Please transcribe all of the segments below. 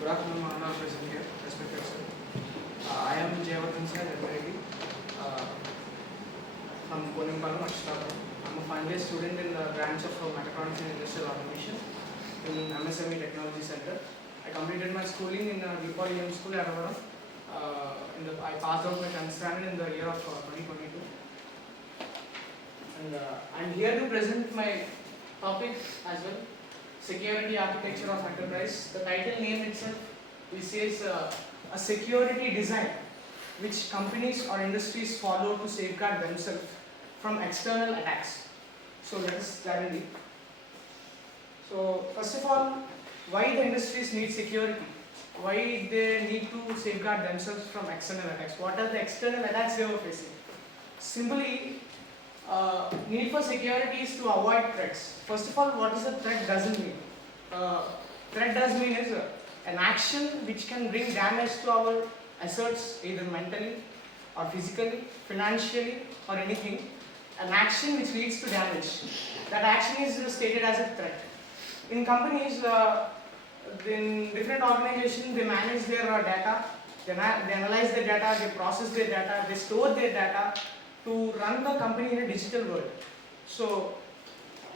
Good afternoon, Honorable President here, respected sir. I am Msme from Koningpalam, Ashtapuram. I am a final year student in the branch of Mechatronics and Industrial Automation in Msme Technology Center. I completed my schooling in Diploma school at Avaram. I passed out my 10th standard in the year of 2022. And I am here to present my topic as well. Security architecture of enterprise. The title name itself says a security design which companies or industries follow to safeguard themselves from external attacks. So let us dive in deep. So first of all, why the industries need security? Why they need to safeguard themselves from external attacks? What are the external attacks they are facing? Simply, need for security is to avoid threats. First of all, what is a threat doesn't mean? Threat does mean is an action which can bring damage to our assets either mentally or physically, financially or anything. An action which leads to damage. That action is stated as a threat. In companies, in different organizations, they manage their data, they analyze their data, they process their data, they store their data to run the company in a digital world. So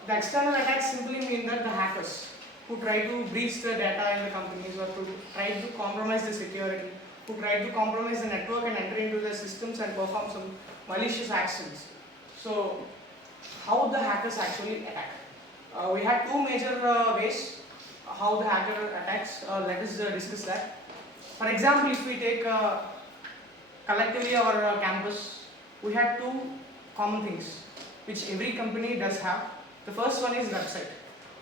the external attacks simply mean that the hackers who try to breach the data in the companies or to try to compromise the security, who try to compromise the network and enter into the systems and perform some malicious actions. So how the hackers actually attack? We have two major ways how the hacker attacks. Let us discuss that. For example, if we take collectively our campus, we have two common things which every company does have. The first one is website.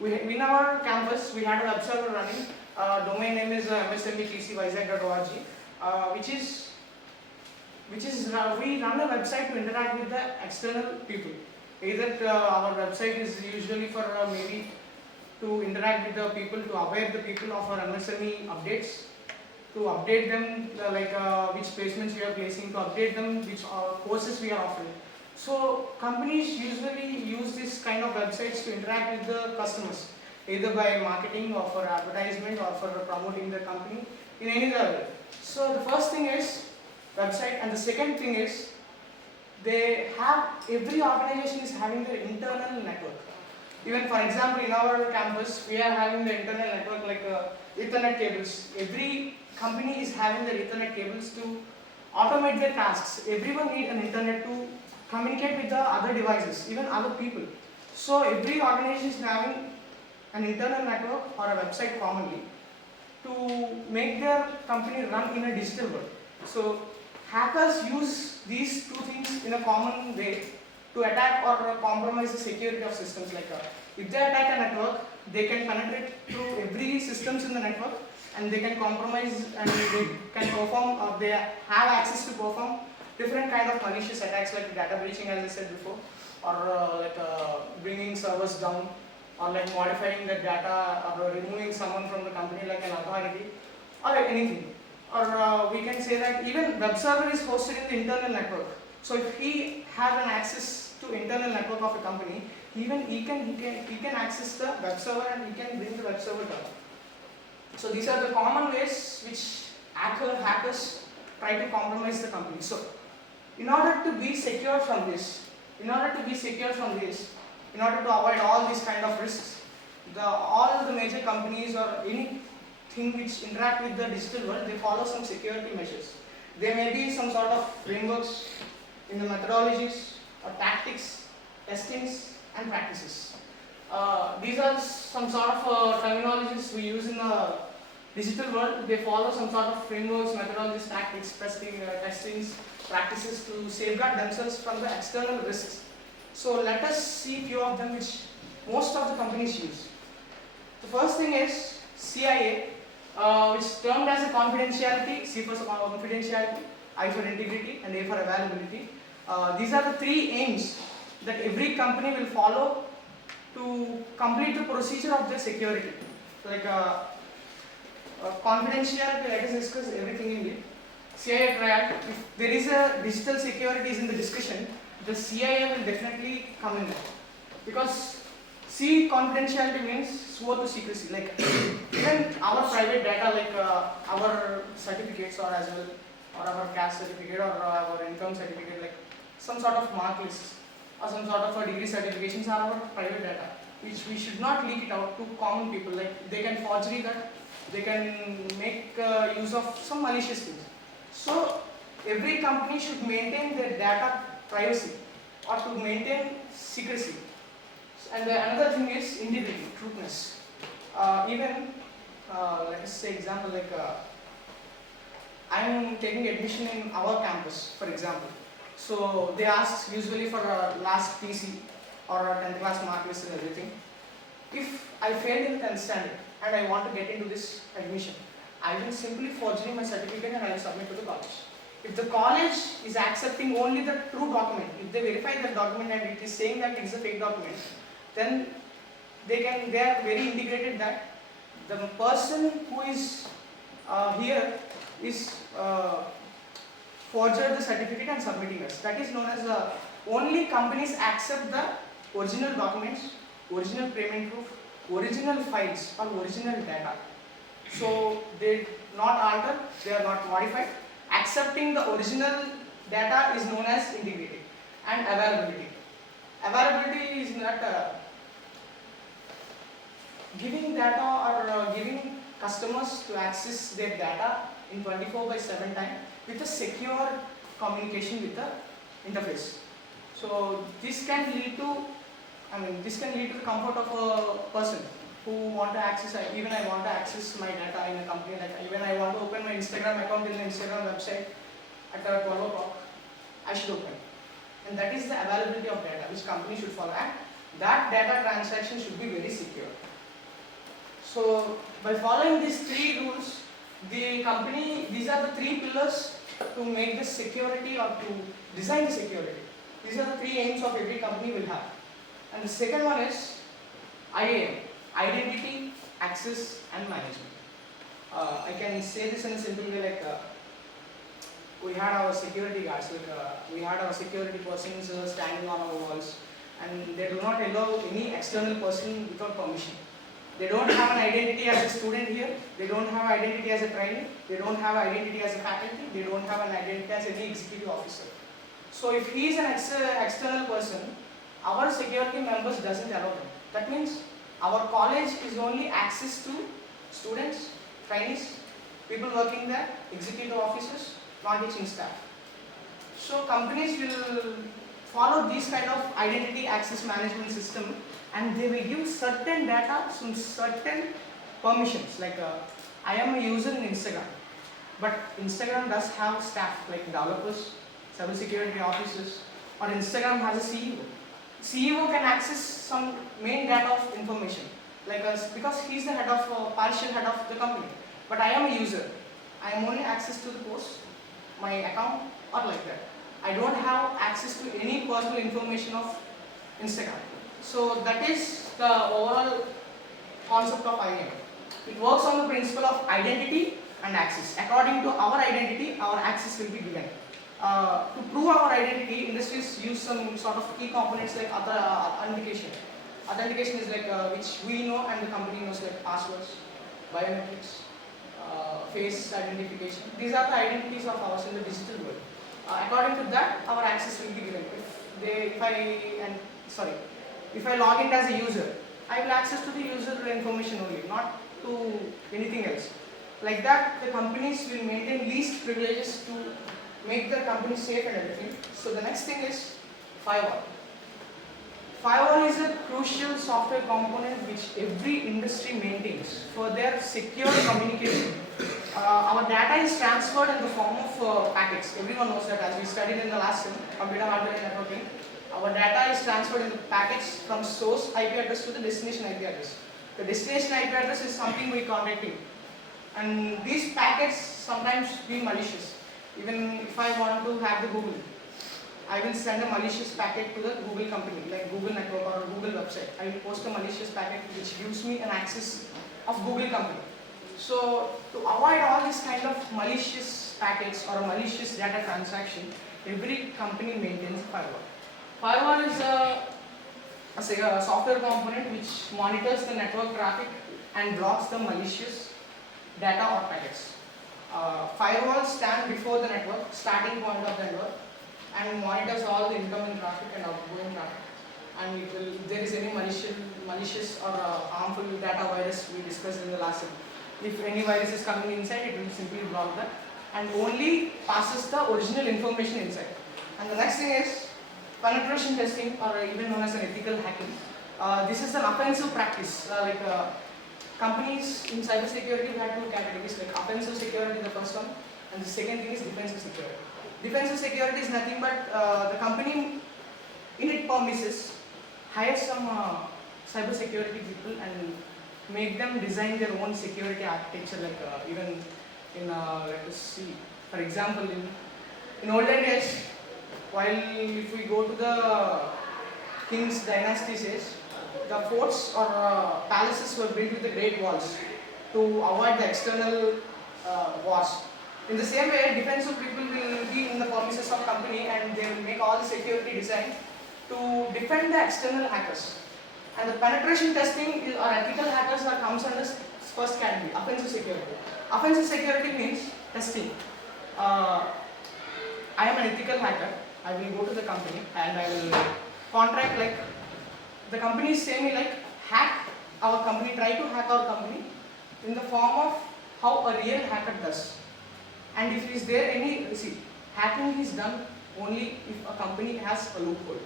In our campus, we had a web server running. Domain name is msme.vizag.org, which is we run a website to interact with the external people. Either our website is usually for maybe to interact with the people, to aware the people of our MSME updates, to update them which placements we are placing, to update them which courses we are offering. So companies usually use this kind of websites to interact with the customers, either by marketing or for advertisement or for promoting the company in any other way. So the first thing is website, and the second thing is every organization is having their internal network. Even for example, in our campus, we are having the internal network like Ethernet cables. Every company is having their Ethernet cables to automate their tasks. Everyone needs an internet to communicate with the other devices, even other people. So every organization is having an internal network or a website commonly to make their company run in a digital world. So hackers use these two things in a common way to attack or compromise the security of systems. If they attack a network, they can penetrate through every systems in the network, and they can compromise and they can perform, or they have access to perform different kind of malicious attacks like data breaching, as I said before, or bringing servers down, or modifying the data, or removing someone from the company like an authority, or anything. Or we can say that even web server is hosted in the internal network. So if he has an access to internal network of a company, even he can access the web server and he can bring the web server down. So these are the common ways which hackers try to compromise the company. So in order to be secure from this, in order to avoid all these kind of risks, all the major companies or anything which interact with the digital world, they follow some security measures. There may be some sort of frameworks in the methodologies or tactics, testings and practices. These are some sort of terminologies we use in the digital world. They follow some sort of frameworks, methodologies, tactics, testings, practices to safeguard themselves from the external risks. So let us see few of them which most of the companies use. The first thing is CIA, which is termed as a confidentiality. C for confidentiality, I for integrity, and A for availability. These are the three aims that every company will follow to complete the procedure of their security. Confidentiality, let us discuss everything in it. CIA triad, if there is a digital security is in the discussion, the CIA will definitely come in there. Because C confidentiality means swore to secrecy. even our private data like our certificates or as well, or our caste certificate or our income certificate, like some sort of mark lists or some sort of a degree certifications are our private data, which we should not leak it out to common people. Like they can forgery that, they can make use of some malicious things. So every company should maintain their data privacy or to maintain secrecy. And another thing is integrity, truthness. Even let us say example like I am taking admission in our campus, for example. So they ask usually for a last TC or a 10th class mark list and everything. If I failed in 10th standard and I want to get into this admission, I will simply forgery my certificate and I will submit to the college. If the college is accepting only the true document, if they verify the document and it is saying that it is a fake document, then they are very integrated that the person who is here is forged the certificate and submitting us. That is known as only companies accept the original documents, original payment proof, original files or original data. So they not alter, they are not modified. Accepting the original data is known as integrity. And availability. Availability is not giving data or giving customers to access their data in 24/7 time with a secure communication with the interface. So this can lead to, the comfort of a person who want to access, even I want to access my data in a company, like even I want to open my Instagram account in the Instagram website at 12 o'clock, I should open. And that is the availability of data which company should follow, and that data transaction should be very secure. So by following these three rules, the company, these are the three pillars to make the security or to design the security. These are the three aims of every company will have. And the second one is IAM, identity, access and management. I can say this in a simple way, like we had our security guards, we had our security persons standing on our walls, and they do not allow any external person without permission. They don't have an identity as a student here, they don't have identity as a trainee, they don't have identity as a faculty, they don't have an identity as any executive officer. So if he is an external person, our security members doesn't allow him. That means our college is only access to students, trainees, people working there, executive officers, non-teaching staff. So companies will follow this kind of identity access management system, and they will give certain data, some certain permissions. Like I am a user in Instagram, but Instagram does have staff like developers, cybersecurity officers, or Instagram has a CEO. CEO can access some main data of information, like because he is the head of partial head of the company. But I am a user. I am only access to the post, my account, or like that. I don't have access to any personal information of Instagram. So that is the overall concept of IAM. It works on the principle of identity and access. According to our identity, our access will be given. To prove our identity, industries use some sort of key components like authentication. Authentication is like which we know and the company knows, like passwords, biometrics, face identification. These are the identities of ours in the digital world. According to that, our access will be given. If I log in as a user, I will access to the user information only, not to anything else. Like that, the companies will maintain least privileges to make their company safe and everything. So the next thing is firewall. Firewall is a crucial software component which every industry maintains for their secure communication. Our data is transferred in the form of packets. Everyone knows that, as we studied in the last sem, computer hardware and networking. Our data is transferred in the packets from source IP address to the destination IP address. The destination IP address is something we contacting, and these packets sometimes be malicious. Even if I want to have the Google, I will send a malicious packet to the Google company, like Google network or Google website. I will post a malicious packet which gives me an access of Google company. So to avoid all this kind of malicious packets or a malicious data transaction, every company maintains a firewall. Firewall is a software component which monitors the network traffic and blocks the malicious data or packets. Firewalls stand before the network, starting point of the network, and monitors all the incoming traffic and outgoing traffic. And if there is any malicious or harmful data virus we discussed in the last session, if any virus is coming inside, it will simply block that and only passes the original information inside. And the next thing is penetration testing, or even known as an ethical hacking. This is an offensive practice. Companies in cybersecurity, we have two categories, like offensive security, the first one, and the second thing is defensive security. Defensive security is nothing but the company in its premises hire some cybersecurity people and make them design their own security architecture. Even in let us see, for example, in olden days, while if we go to the king's dynasty says, the forts or palaces were built with the great walls to avoid the external wars. In the same way, defensive people will be in the premises of company and they will make all the security design to defend the external hackers. And the penetration testing or ethical hackers comes under first category, offensive security. Offensive security means testing. I am an ethical hacker. I will go to the company and I will contract, like the company is saying me like hack our company, try to hack our company in the form of how a real hacker does. And if is there any, hacking is done only if a company has a loophole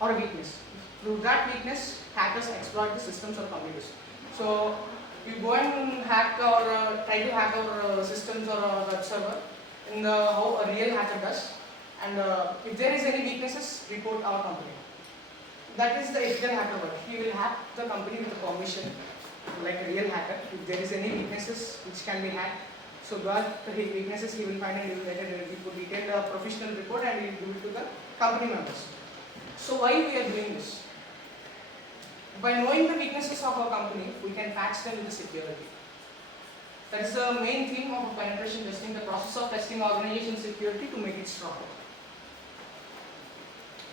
or a weakness. Through that weakness, hackers exploit the systems or computers. So you go and hack or try to hack our systems or our web server in the how a real hacker does. And if there is any weaknesses, report our company. That is the ethical hacker work. He will hack the company with the permission, like a real hacker. If there is any weaknesses which can be hacked, so got the weaknesses he will find and he will detail a professional report and he will give it to the company members. So why we are doing this? By knowing the weaknesses of our company, we can patch them with the security. That is the main theme of penetration testing, the process of testing organization security to make it stronger.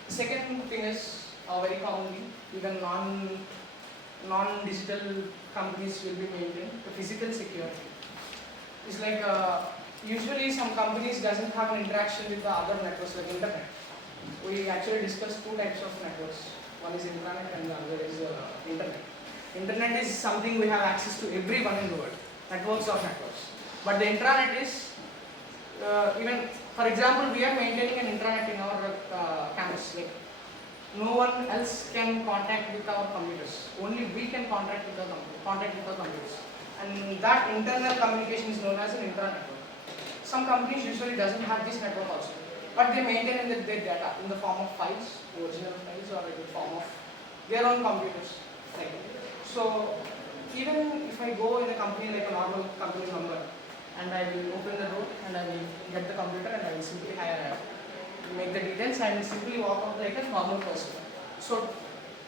The second thing is, very commonly, even non-digital companies will be maintained, the physical security. It's like usually some companies doesn't have an interaction with the other networks like internet. We actually discussed two types of networks. One is intranet and the other is internet. Internet is something we have access to everyone in the world. Networks or networks. But the intranet is even, for example, we are maintaining an intranet in our campus. Like, no one else can contact with our computers. Only we can contact with our computers. And that internal communication is known as an intranet. Some companies usually doesn't have this network also, but they maintain their data in the form of files, original files, or in the form of their own computers. Like, so even if I go in a company like a normal company number, and I will open the door and I will get the computer and I will simply make the details and simply walk out like a normal person. So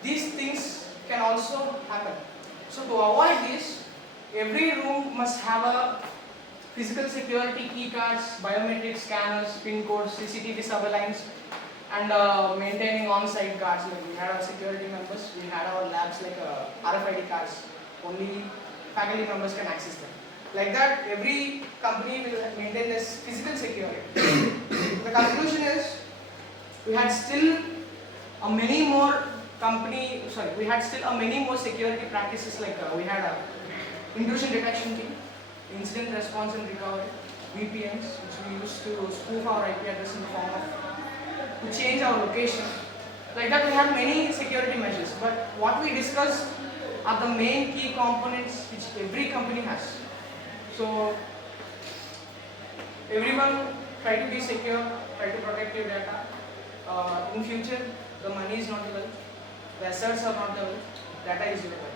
these things can also happen. So to avoid this, every room must have a physical security key cards, biometric scanners, pin codes, CCTV surveillance, and maintaining on-site guards. Like we had our security members, we had our labs like RFID cards. Only faculty members can access them. Like that, every company will maintain this physical security. The conclusion is, we had still many more security practices. Like we had a intrusion detection team, incident response and recovery, VPNs, which we used to spoof our IP address in the form of to change our location. Like that, we have many security measures. But what we discussed are the main key components which every company has. So everyone try to be secure, try to protect your data. In future, the money is not the wealth, the assets are not the wealth, data is your wealth.